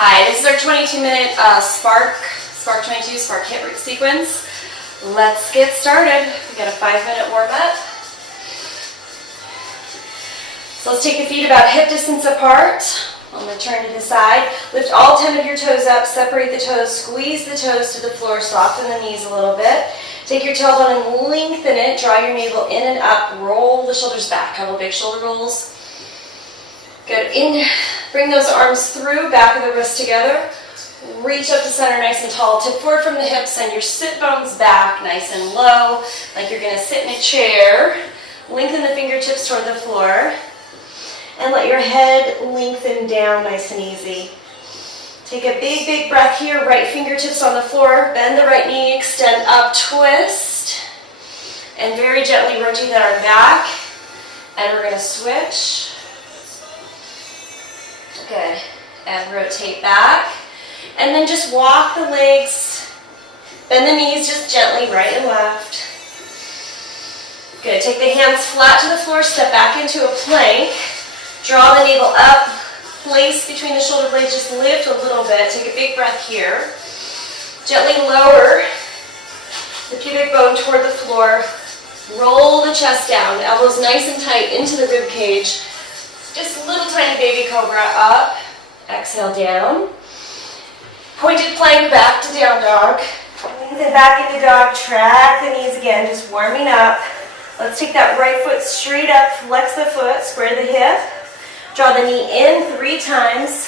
Hi, this is our 22-minute Spark 22 Spark HIIT sequence. Let's get started. We got a 5-minute warm-up. So let's take the feet about hip distance apart. I'm going to turn to the side. Lift all 10 of your toes up, separate the toes, squeeze the toes to the floor, soften the knees a little bit. Take your tailbone and lengthen it, draw your navel in and up, roll the shoulders back. Couple big shoulder rolls. Good. In, bring those arms through, back of the wrists together. Reach up to center nice and tall. Tip forward from the hips, send your sit bones back nice and low, like you're going to sit in a chair. Lengthen the fingertips toward the floor. And let your head lengthen down nice and easy. Take a big, big breath here. Right fingertips on the floor. Bend the right knee, extend up, twist. And very gently rotate that arm back. And we're going to switch. Good. And rotate back. And then just walk the legs. Bend the knees just gently right and left. Good. Take the hands flat to the floor. Step back into a plank. Draw the navel up. Place between the shoulder blades. Just lift a little bit. Take a big breath here. Gently lower the pubic bone toward the floor. Roll the chest down. Elbows nice and tight into the rib cage. Just a little tiny baby cobra up. Exhale down. Pointed plank back to down dog. Lengthen back into dog. Track the knees again. Just warming up. Let's take that right foot straight up. Flex the foot. Square the hip. Draw the knee in 3 times.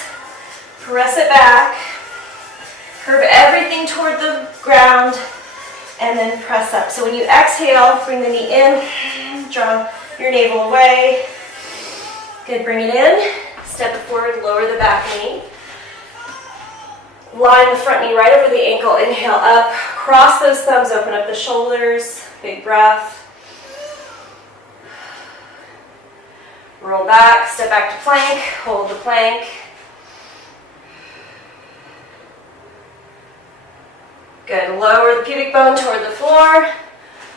Press it back. Curve everything toward the ground. And then press up. So when you exhale, bring the knee in. Draw your navel away. Good, bring it in. Step it forward, lower the back knee. Line the front knee right over the ankle. Inhale up. Cross those thumbs, open up the shoulders. Big breath. Roll back, step back to plank, hold the plank. Good, lower the pubic bone toward the floor.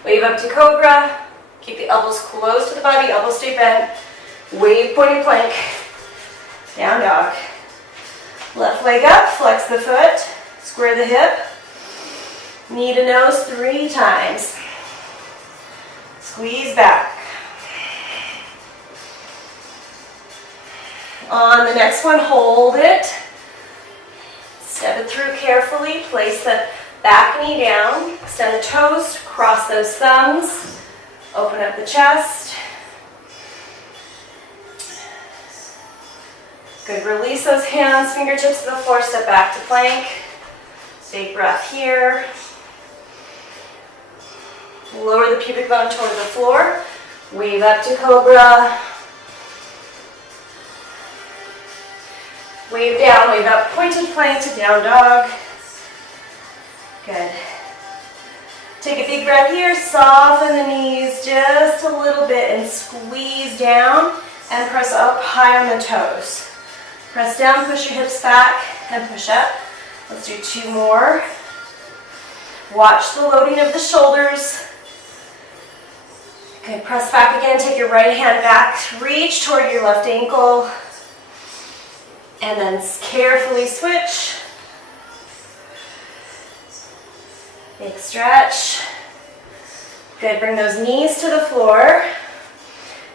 Wave up to cobra. Keep the elbows close to the body, elbows stay bent. Wave pointed plank, down dog. Left leg up, flex the foot, square the hip. Knee to nose 3 times. Squeeze back. On the next one, hold it. Step it through carefully. Place the back knee down. Extend the toes. Cross those thumbs. Open up the chest. Good. Release those hands, fingertips to the floor. Step back to plank. Big breath here. Lower the pubic bone toward the floor. Wave up to cobra. Wave down, wave up, pointed plank to down dog. Good. Take a big breath here, soften the knees just a little bit and squeeze down and press up high on the toes. Press down, push your hips back and push up. Let's do 2 more. Watch the loading of the shoulders. Good, press back again, take your right hand back, reach toward your left ankle. And then carefully switch. Big stretch. Good, bring those knees to the floor.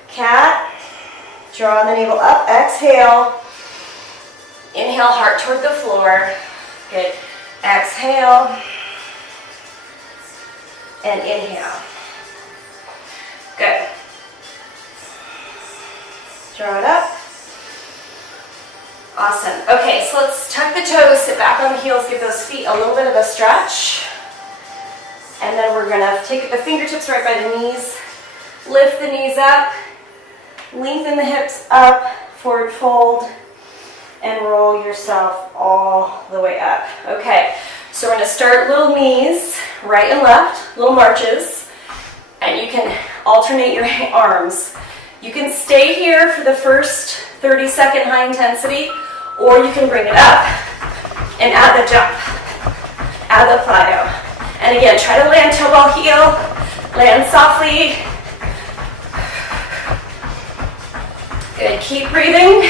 Cat. Draw the navel up, exhale. Inhale, heart toward the floor. Good. Exhale. And inhale. Good. Draw it up. Awesome. Okay, so let's tuck the toes, sit back on the heels, give those feet a little bit of a stretch. And then we're going to take the fingertips right by the knees, lift the knees up, lengthen the hips up, forward fold, and roll yourself all the way up. Okay, so we're going to start little knees, right and left, little marches, and you can alternate your arms. You can stay here for the first 30-second high intensity, or you can bring it up and add the jump, add the plyo. And again, try to land toe ball heel, land softly. Good, keep breathing.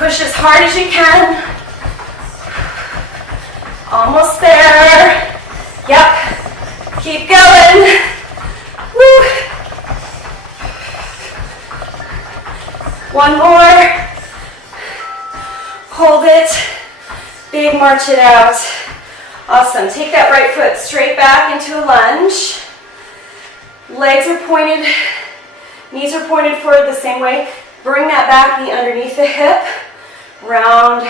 Push as hard as you can. Almost there. Yep. Keep going. Woo. One more. Hold it. Big march it out. Awesome. Take that right foot straight back into a lunge. Legs are pointed, knees are pointed forward the same way. Bring that back knee underneath the hip. Round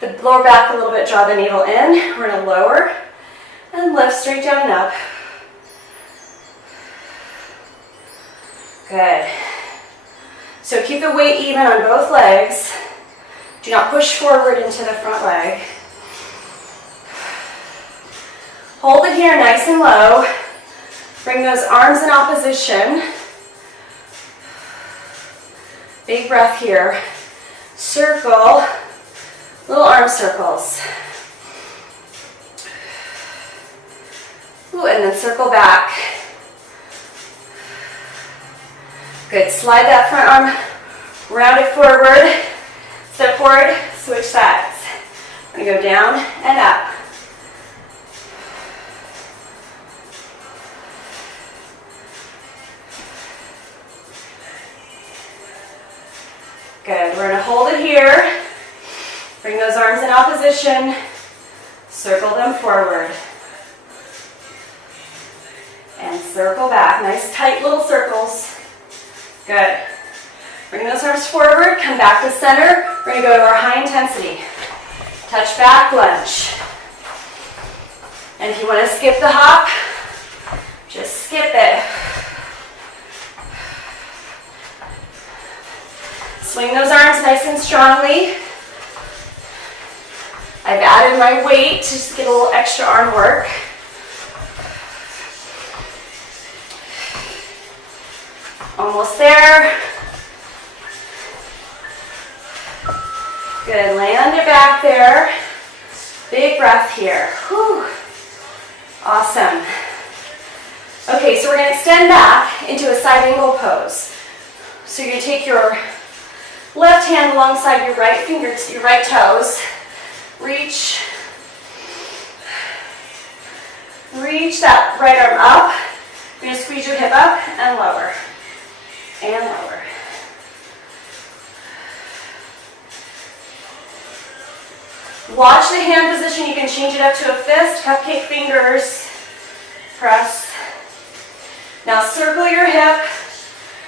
the lower back a little bit, draw the navel in. We're going to lower and lift straight down and up. Good. So keep the weight even on both legs. Do not push forward into the front leg. Hold it here nice and low. Bring those arms in opposition. Big breath here. Circle, little arm circles. Ooh, and then circle back. Good, slide that front arm, round it forward, step forward, switch sides. I'm gonna go down and up. Good, we're gonna hold it here. Bring those arms in opposition, circle them forward. And circle back, nice tight little circles. Good. Bring those arms forward, come back to center. We're gonna go to our high intensity. Touch back, lunge. And if you wanna skip the hop, just skip it. Swing those arms nice and strongly. I've added my weight to just get a little extra arm work. Almost there. Good, land it back there. Big breath here. Whew. Awesome. Okay, so we're going to extend back into a side angle pose. So you're going to take your left hand alongside your right finger, your right toes. Reach that right arm up. You're going to squeeze your hip up and lower. And lower. Watch the hand position. You can change it up to a fist, cupcake fingers, press. Now circle your hip,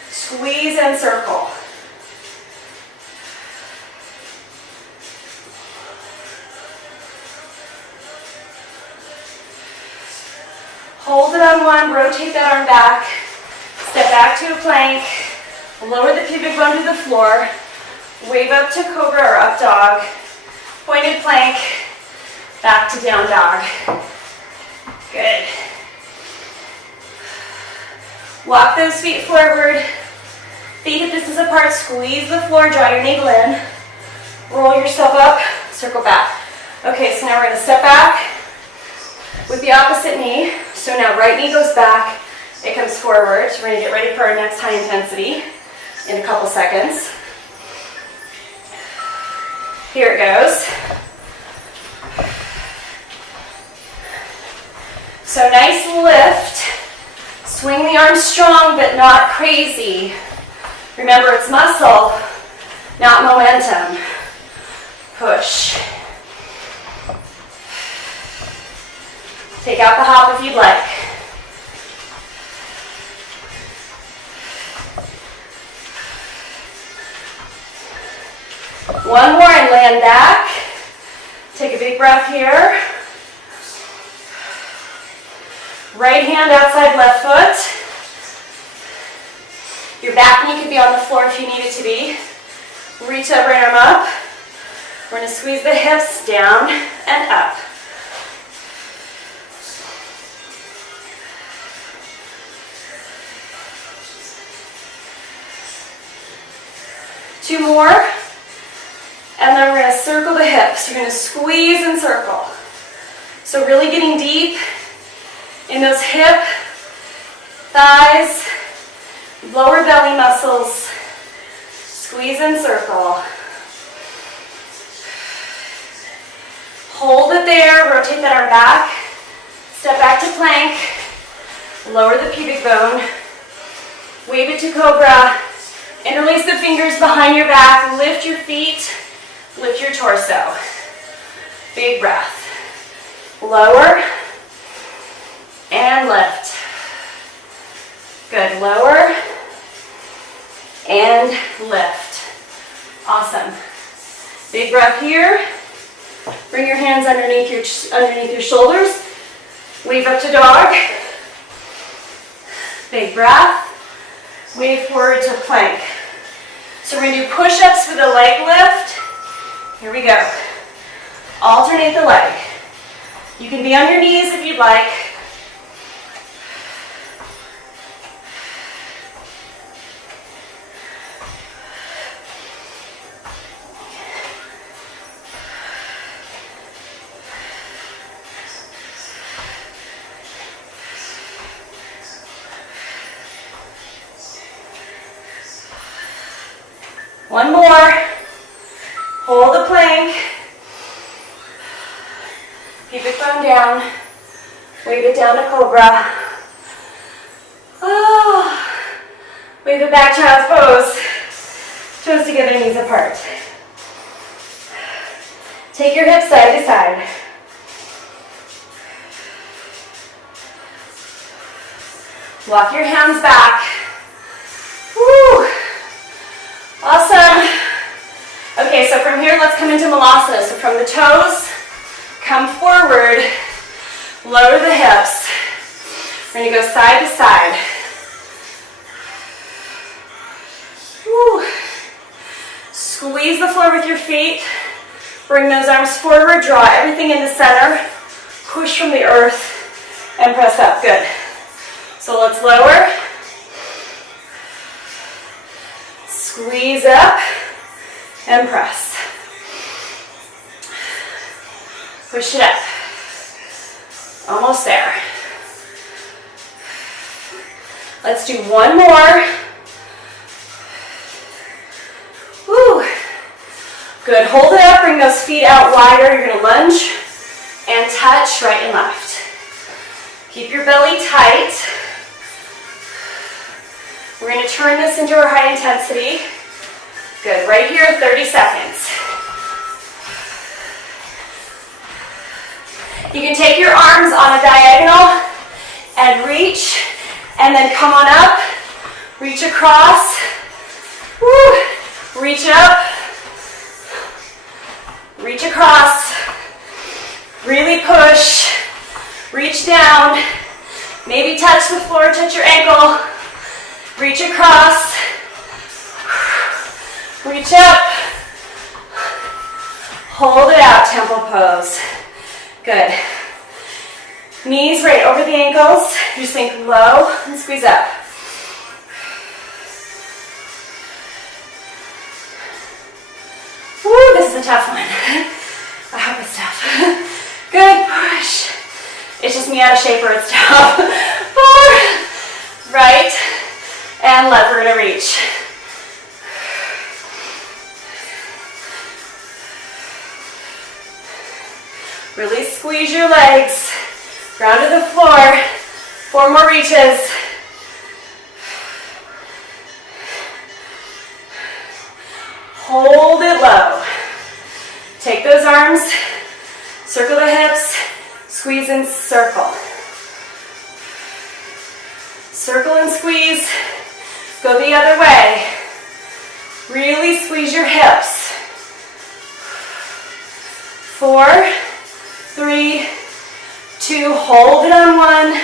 squeeze and circle. Hold it on one, rotate that arm back, step back to a plank, lower the pubic bone to the floor, wave up to cobra or up dog, pointed plank, back to down dog. Good. Walk those feet forward, feet hip distance apart, squeeze the floor, draw your navel in, roll yourself up, circle back. Okay, so now we're going to step back with the opposite knee. So now right knee goes back, it comes forward. So we're going to get ready for our next high intensity in a couple seconds. Here it goes. So nice lift. Swing the arms strong but not crazy. Remember, it's muscle, not momentum. Push. Take out the hop if you'd like. One more and land back. Take a big breath here. Right hand outside left foot. Your back knee could be on the floor if you need it to be. Reach that right arm up. We're going to squeeze the hips down and up. Two more, and then we're going to circle the hips. You're going to squeeze and circle. So really getting deep in those hip, thighs, lower belly muscles. Squeeze and circle. Hold it there, rotate that arm back. Step back to plank. Lower the pubic bone. Wave it to cobra. Interlace the fingers behind your back. Lift your feet. Lift your torso. Big breath. Lower and lift. Good. Lower and lift. Awesome. Big breath here. Bring your hands underneath your shoulders. Wave up to dog. Big breath. Wave forward to plank. So we're going to do push-ups with a leg lift. Here we go. Alternate the leg. You can be on your knees if you'd like. One more. Hold the plank. Pubic bone down. Wave it down to cobra. Oh. Wave it back, child's pose. Toes together, knees apart. Take your hips side to side. Walk your hands back. Woo. Awesome. Okay, so from here, let's come into Malasana. So from the toes, come forward, lower the hips. We're going to go side to side. Woo. Squeeze the floor with your feet. Bring those arms forward, draw everything in the center. Push from the earth and press up. Good. So let's lower. Squeeze up and press. Push it up. Almost there. Let's do one more. Woo. Good. Hold it up. Bring those feet out wider. You're going to lunge and touch right and left. Keep your belly tight. We're going to turn this into our high intensity. Good. Right here, 30 seconds. You can take your arms on a diagonal and reach, and then come on up. Reach across. Woo. Reach up. Reach across. Really push. Reach down. Maybe touch the floor, touch your ankle. Reach across. Reach up. Hold it out, temple pose. Good. Knees right over the ankles. Just think low and squeeze up. Woo, this is a tough one. I hope it's tough. Good, push. It's just me out of shape or it's tough. 4, right, and left. We're gonna reach. Really squeeze your legs. Ground to the floor. 4 more reaches. Hold it low. Take those arms, circle the hips, squeeze and circle. Circle and squeeze. Go the other way. Really squeeze your hips. 4, 3, 2, hold it on 1.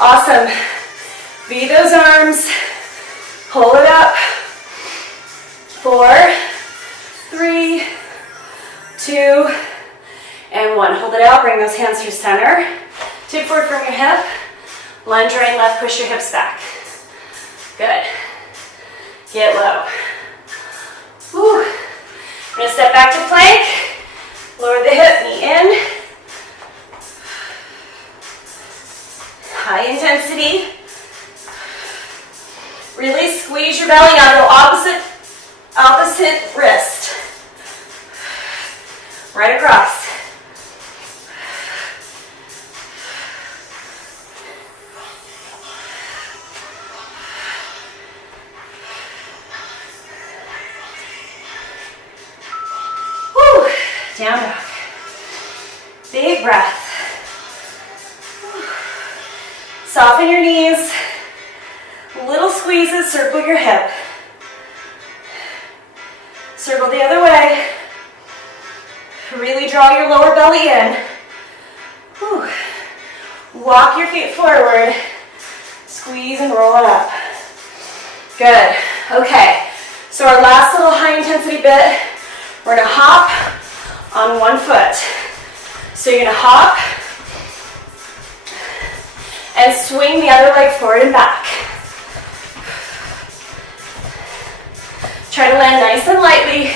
Awesome. V those arms. Pull it up. 4, 3, 2, and 1. Hold it out. Bring those hands to center. Tip forward from your hip. Lunge right and left. Push your hips back. Good. Get low. Woo. We're going to step back to plank. Lower the hip, knee in. High intensity. Really squeeze your belly out to opposite wrist. Right across. down dog. Big breath. Soften your knees. Little squeezes, circle your hip. Circle the other way. Really draw your lower belly in. Whew. Walk your feet forward. Squeeze and roll it up. Good. Okay. So our last little high intensity bit, we're going to hop on one foot. So you're going to hop and swing the other leg forward and back. Try to land nice and lightly.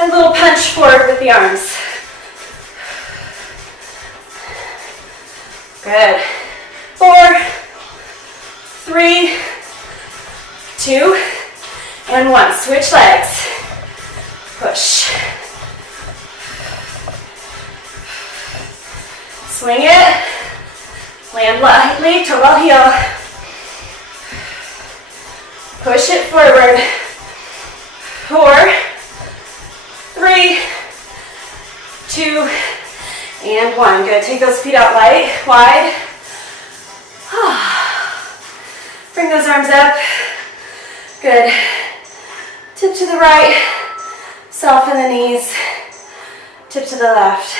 And a little punch forward with the arms. Good. 4, 3, 2, and 1. Switch legs. Push. Swing it. Land lightly, toe ball heel. Push it forward. 4, 3, 2, and 1. Good. Take those feet out wide. Bring those arms up. Good. Tip to the right. Soften the knees. Tip to the left.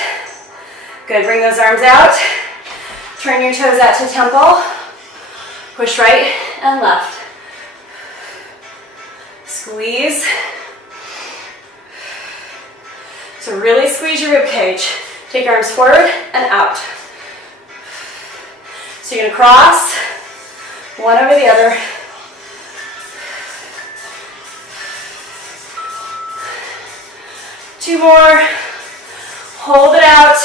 Good. Bring those arms out. Turn your toes out to temple. Push right and left. Squeeze. So really squeeze your rib cage. Take your arms forward and out. So you're going to cross one over the other. Two more. Hold it out.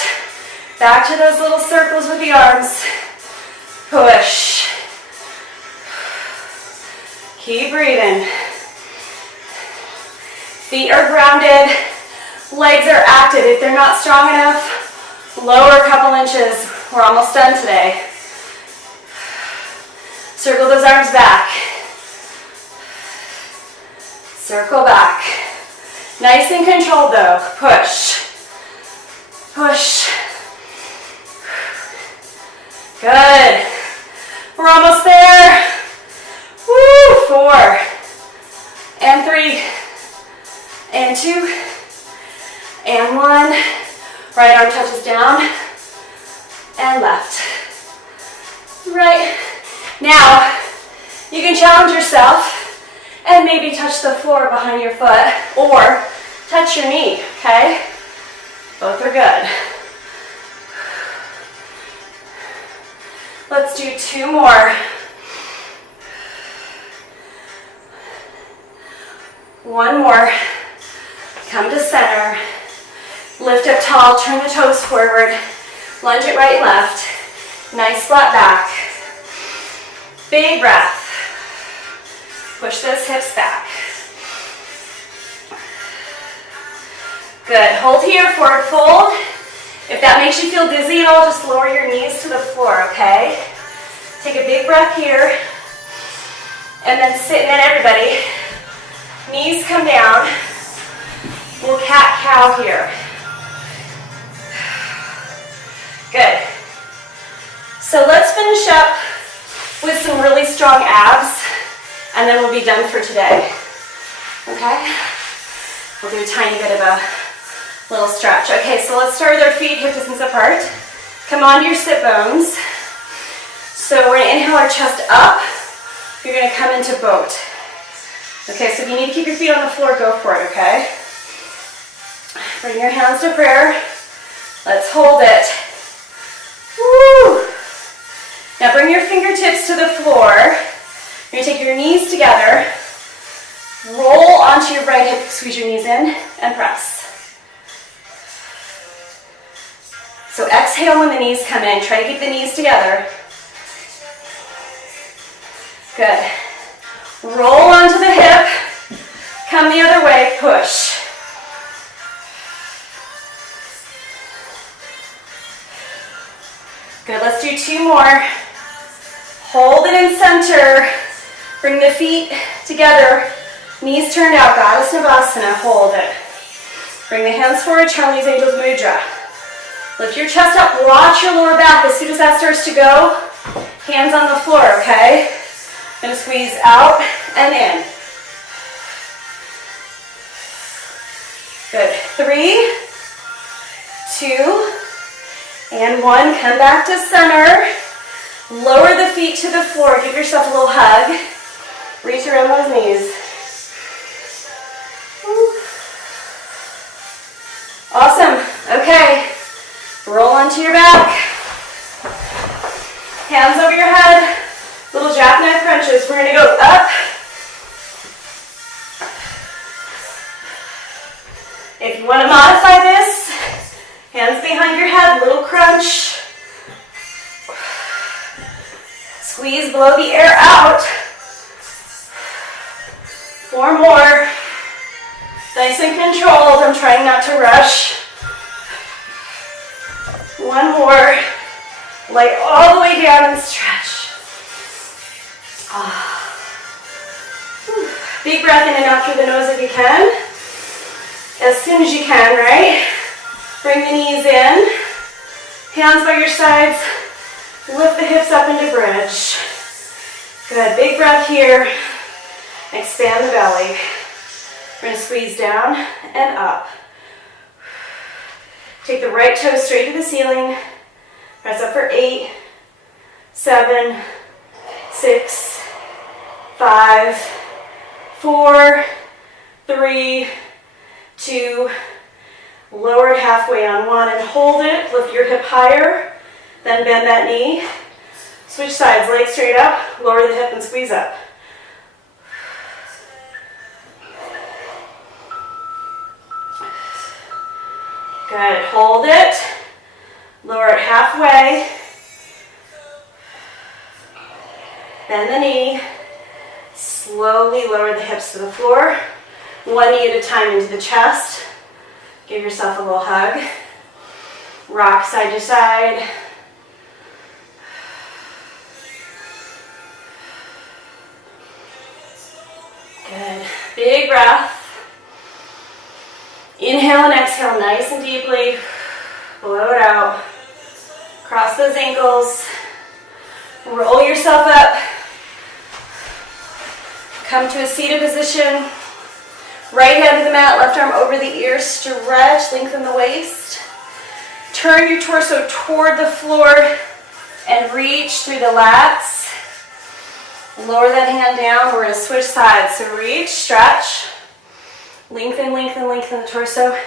Back to those little circles with the arms. Push. Keep breathing. Feet are grounded. Legs are active. If they're not strong enough, lower a couple inches. We're almost done today. Circle those arms back. Circle back. Nice and controlled though. Push. Push. Good. We're almost there. Woo! 4 and 3 and 2 and 1. Right arm touches down and left. Right. Now, you can challenge yourself and maybe touch the floor behind your foot or touch your knee, okay? Both are good. Let's do 2 more. 1 more. Come to center. Lift up tall, turn the toes forward. Lunge it right and left. Nice flat back. Big breath. Push those hips back. Good. Hold here, forward fold. If that makes you feel dizzy at all, just lower your knees to the floor, okay? Take a big breath here. And then sit, and then everybody, knees come down. We'll cat-cow here. Good. So let's finish up with some really strong abs, and then we'll be done for today. Okay? We'll do a tiny bit of a little stretch. Okay, so let's start with our feet hip distance apart. Come onto your sit bones. So we're going to inhale our chest up. You're going to come into boat. Okay, so if you need to keep your feet on the floor, go for it, okay? Bring your hands to prayer. Let's hold it. Woo! Now bring your fingertips to the floor. You're going to take your knees together. Roll onto your right hip, squeeze your knees in, and press. So exhale when the knees come in. Try to keep the knees together. Good. Roll onto the hip. Come the other way, push. Good, let's do 2 more. Hold it in center. Bring the feet together. Knees turned out, Goddess Navasana, hold it. Bring the hands forward, Charlie's Angels Mudra. Lift your chest up, watch your lower back. As soon as that starts to go, hands on the floor, okay? Gonna squeeze out and in. Good. 3, 2, and 1. Come back to center. Lower the feet to the floor. Give yourself a little hug. Reach around those knees. Woo. Awesome. Okay. Roll onto your back. Hands over your head. Little jackknife crunches. We're going to go up. If you want to modify this, hands behind your head, little crunch. Squeeze, blow the air out. 4 more. Nice and controlled. I'm trying not to rush. 1 more. Lay all the way down and stretch. Big breath in and out through the nose if you can. As soon as you can, right? Bring the knees in. Hands by your sides. Lift the hips up into bridge. Good. Big breath here. Expand the belly. We're going to squeeze down and up. Take the right toe straight to the ceiling. Press up for 8, 7, 6, 5, 4, 3, 2, lower it halfway on 1 and hold it. Lift your hip higher, then bend that knee. Switch sides, legs straight up, lower the hip and squeeze up. Good, hold it. Lower it halfway. Bend the knee. Slowly lower the hips to the floor. 1 knee at a time into the chest. Give yourself a little hug. Rock side to side. Good. Big breath. Inhale and exhale nice and deeply. Blow it out. Cross those ankles. Roll yourself up. Come to a seated position. Right hand to the mat, left arm over the ear. Stretch, lengthen the waist. Turn your torso toward the floor and reach through the lats. Lower that hand down. We're going to switch sides. So reach, stretch. Lengthen, lengthen, lengthen the torso.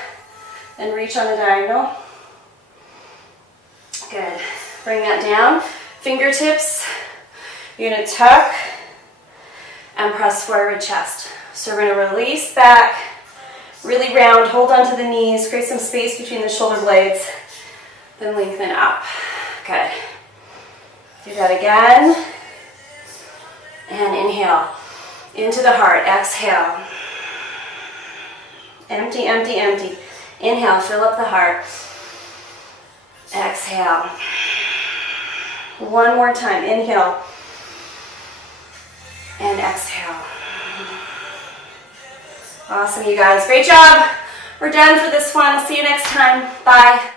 And reach on the diagonal. Good. Bring that down. Fingertips. You're going to tuck and press forward chest. So we're going to release back, really round, hold onto the knees, create some space between the shoulder blades, then lengthen up. Good. Do that again. And inhale into the heart. Exhale. Empty, empty, empty. Inhale, fill up the heart. Exhale. 1 more time. Inhale. And exhale. Awesome, you guys. Great job. We're done for this one. I'll see you next time. Bye.